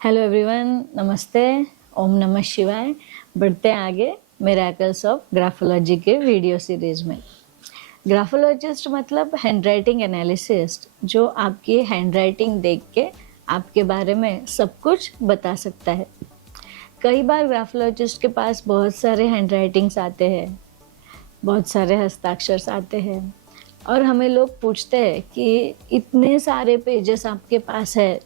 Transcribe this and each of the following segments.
Hello everyone, नमस्ते। ओम नमः शिवाय। बढ़ते हैं आगे मिरेकल्स ऑफ ग्राफोलॉजी के वीडियो सीरीज में। ग्राफोलॉजिस्ट मतलब हैंडराइटिंग एनालिसिस्ट, जो आपकी हैंडराइटिंग देख के आपके बारे में सब कुछ बता सकता है। कई बार ग्राफोलॉजिस्ट के पास बहुत सारे हैंडराइटिंग्स आते हैं, बहुत सारे हस्ताक्षर आते हैं, और हमें लोग पूछते हैं कि इतने सारे पेजेस आपके पास है,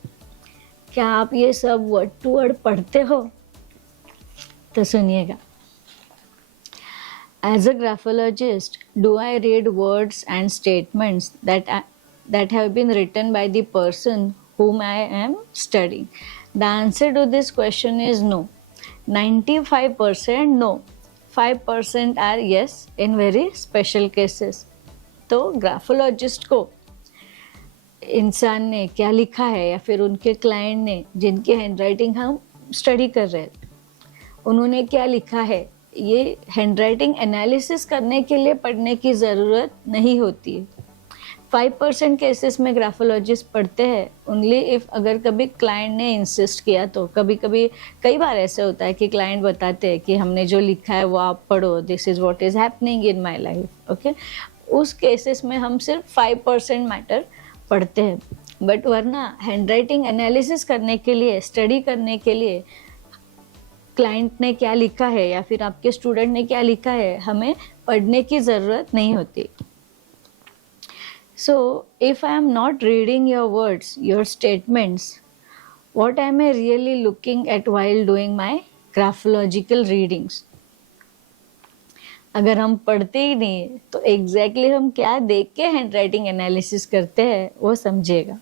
क्या आप ये सब वर्ड टू वर्ड पढ़ते हो? तो सुनिएगा। As a graphologist, do I read words and statements that have been written by the person whom I am studying? The answer to this question is no. 95% no. 5% are yes in very special cases. तो graphologist को इंसान ने क्या लिखा है या फिर उनके क्लाइंट ने जिनकी हैंडराइटिंग हम स्टडी कर रहे हैं, उन्होंने क्या लिखा है, ये हैंडराइटिंग एनालिसिस करने के लिए पढ़ने की ज़रूरत नहीं होती है। 5% केसेस में ग्राफोलॉजिस्ट पढ़ते हैं ओनली इफ़ अगर कभी क्लाइंट ने इंसिस्ट किया तो। कई बार ऐसे होता है कि क्लाइंट बताते हैं कि हमने जो लिखा है वो आप पढ़ो, this is what is happening in my life. Okay, उस केसेस में हम सिर्फ 5% मैटर पढ़ते हैं, बट वरना हैंडराइटिंग एनालिसिस करने के लिए, स्टडी करने के लिए क्लाइंट ने क्या लिखा है या फिर आपके स्टूडेंट ने क्या लिखा है, हमें पढ़ने की ज़रूरत नहीं होती। So if I am not reading your words, your statements, what am I really looking at while doing my graphological readings? अगर हम पढ़ते ही नहीं तो एग्जैक्टली हम क्या देख के हैंडराइटिंग एनालिसिस करते हैं वो समझिएगा।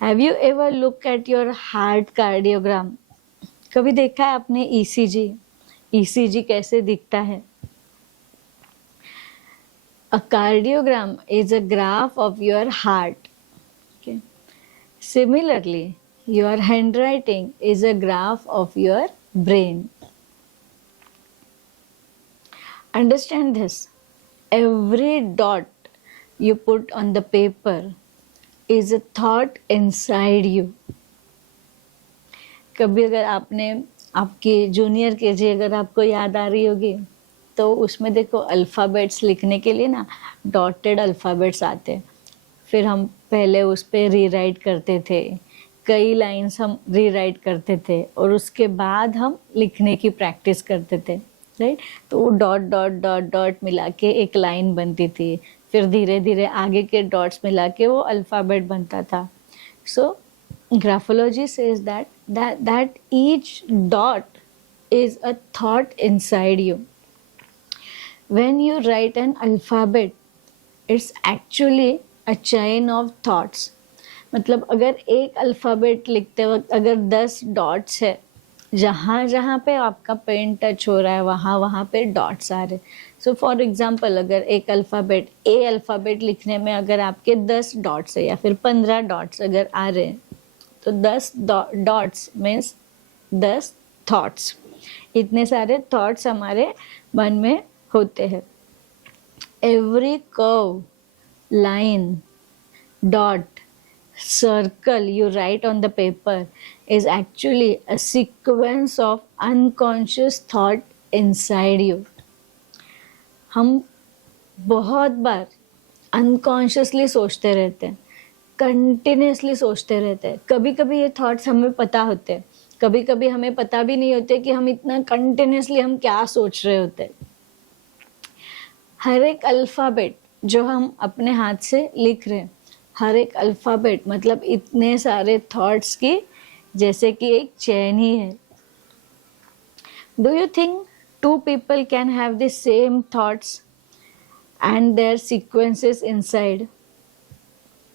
Have you ever look at your heart cardiogram? कभी देखा है आपने ईसीजी? ईसीजी कैसे दिखता है? A cardiogram is a graph of your heart. Similarly your handwriting is a graph of your brain. Understand this. Every dot you put on the paper is a thought inside you. कभी अगर आपने आपकी junior KG अगर आपको याद आ रही होगी तो उसमें देखो अल्फ़ाबेट्स लिखने के लिए ना डॉटेड अल्फ़ाबेट्स आते हैं। फिर हम पहले उस पर रीराइट करते थे, कई लाइंस हम रीराइट करते थे और उसके बाद हम लिखने की प्रैक्टिस करते थे, राइट? तो वो डॉट डॉट डॉट डॉट मिला के एक लाइन बनती थी, फिर धीरे धीरे आगे के डॉट्स मिला के वो अल्फ़ाबेट बनता था। So graphology says that each dot is a thought inside you. When you write an alphabet, it's actually a chain of thoughts. मतलब अगर एक अल्फ़ाबेट लिखते वक्त अगर 10 डॉट्स है, जहाँ जहाँ पे आपका पेन टच हो रहा है वहाँ वहाँ पे डॉट्स आ रहे. सो फॉर एग्जांपल अगर एक अल्फ़ाबेट ए अल्फ़ाबेट लिखने में अगर आपके 10 डॉट्स है या फिर 15 डॉट्स अगर आ रहे हैं, तो 10 डॉट्स मीन्स 10 थॉट्स. इतने सारे थॉट्स हमारे मन में होते हैं. Every curve, line, dot, circle you write on the paper is actually a sequence of unconscious thought inside you. हम बहुत बार अनकॉन्शियसली सोचते रहते हैं, कंटिन्यूसली सोचते रहते हैं. कभी कभी ये थॉट्स हमें पता होते हैं, कभी कभी हमें पता भी नहीं होते कि हम इतना कंटिन्यूसली हम क्या सोच रहे होते हैं. हर एक अल्फ़ाबेट जो हम अपने हाथ से लिख रहे हैं, हर एक अल्फ़ाबेट मतलब इतने सारे थॉट्स की जैसे कि एक चेन ही है. Do you think 2 people can have the same thoughts and their sequences inside?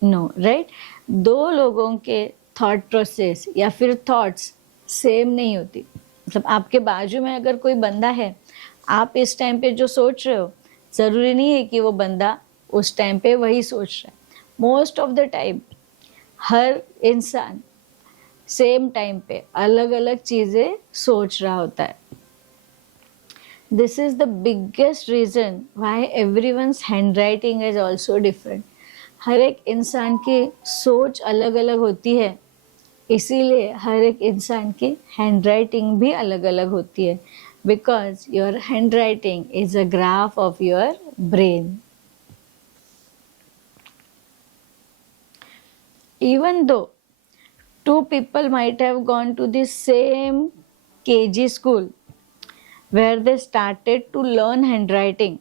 No, right? 2 लोगों के थॉट प्रोसेस या फिर थॉट्स सेम नहीं होती. मतलब आपके बाजू में अगर कोई बंदा है, आप इस टाइम पे जो सोच रहे हो ज़रूरी नहीं है कि वो बंदा उस टाइम पे वही सोच रहा है. मोस्ट ऑफ द टाइम हर इंसान सेम टाइम पे अलग अलग चीज़ें सोच रहा होता है. This is the biggest reason why everyone's handwriting is also different. हर एक इंसान की सोच अलग अलग होती है इसीलिए हर एक इंसान की हैंड राइटिंग भी अलग अलग होती है, because your hand writing is a graph of your brain. Even though two people might have gone to the same KG school where they started to learn handwriting,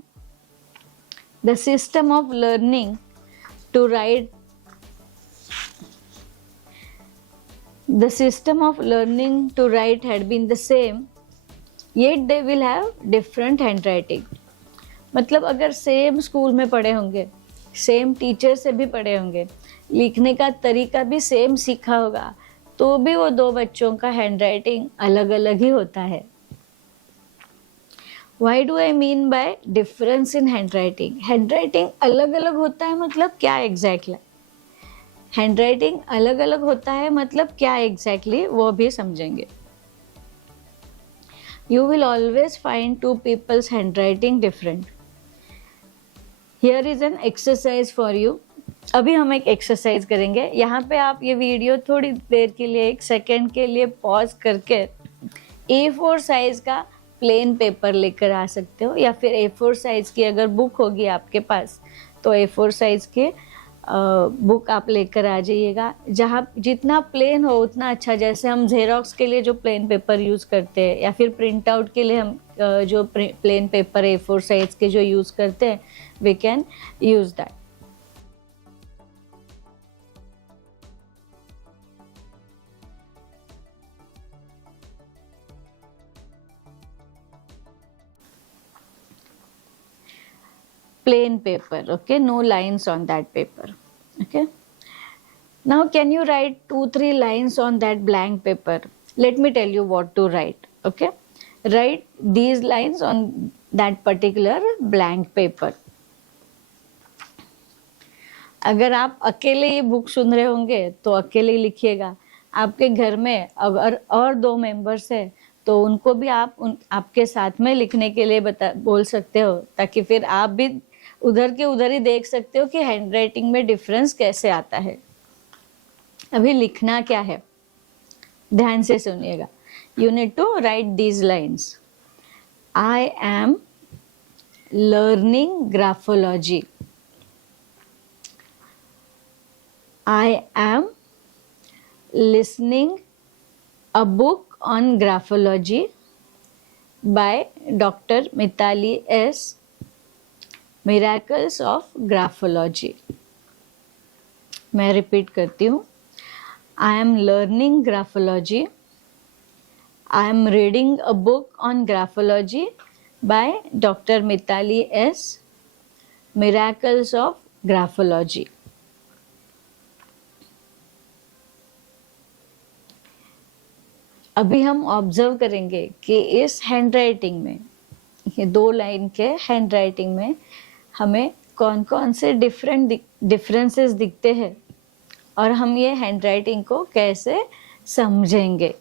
the system of learning to write had been the same, yet they will have different handwriting. मतलब अगर same school में पढ़े होंगे, same teacher से भी पढ़े होंगे, लिखने का तरीका भी सेम सीखा होगा, तो भी वो दो बच्चों का हैंडराइटिंग अलग अलग ही होता है. Why do I mean by difference in handwriting? Handwriting अलग अलग होता है मतलब क्या एग्जैक्टली? हैंडराइटिंग अलग अलग होता है मतलब क्या एग्जैक्टली, वो भी समझेंगे. You will always find two people's handwriting different. Here is an exercise for you. अभी हम एक एक्सरसाइज करेंगे. यहाँ पे आप ये वीडियो थोड़ी देर के लिए, 1 सेकेंड के लिए पॉज करके A4 साइज का प्लेन पेपर लेकर आ सकते हो, या फिर A4 साइज की अगर बुक होगी आपके पास तो A4 साइज के बुक आप लेकर आ जाइएगा. जहाँ जितना प्लेन हो उतना अच्छा. जैसे हम जेरोक्स के लिए जो प्लेन पेपर यूज़ करते हैं, या फिर प्रिंट आउट के लिए हम जो प्लेन पेपर A4 साइज के जो यूज़ करते हैं, we can use that. Plain paper, okay, no lines on that paper. Okay, now can you write 2-3 lines on that blank paper? Let me tell you what to write. Okay, write these lines on that particular blank paper. अगर आप अकेले ये book सुन रहे होंगे तो अकेले ही लिखिएगा. आपके घर में अगर और 2 मेंबर्स है तो उनको भी आप आपके साथ में लिखने के लिए बोल सकते हो, ताकि फिर आप भी उधर के उधर ही देख सकते हो कि हैंडराइटिंग में डिफरेंस कैसे आता है. अभी लिखना क्या है, ध्यान से सुनिएगा. You need to write these lines. I am learning graphology. I am listening a book on graphology by doctor Mitali S. Miracles of graphology. मैं रिपीट करती हूँ. I am learning graphology. I am reading a book on graphology by doctor Mitali S. Miracles of graphology. अभी हम observe करेंगे कि इस handwriting में, ये 2 लाइन के हैंडराइटिंग में हमें कौन कौन से डिफरेंसेस दिखते हैं, और हम ये हैंडराइटिंग को कैसे समझेंगे,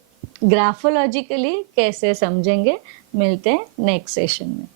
ग्राफोलॉजिकली कैसे समझेंगे. मिलते हैं नेक्स्ट सेशन में.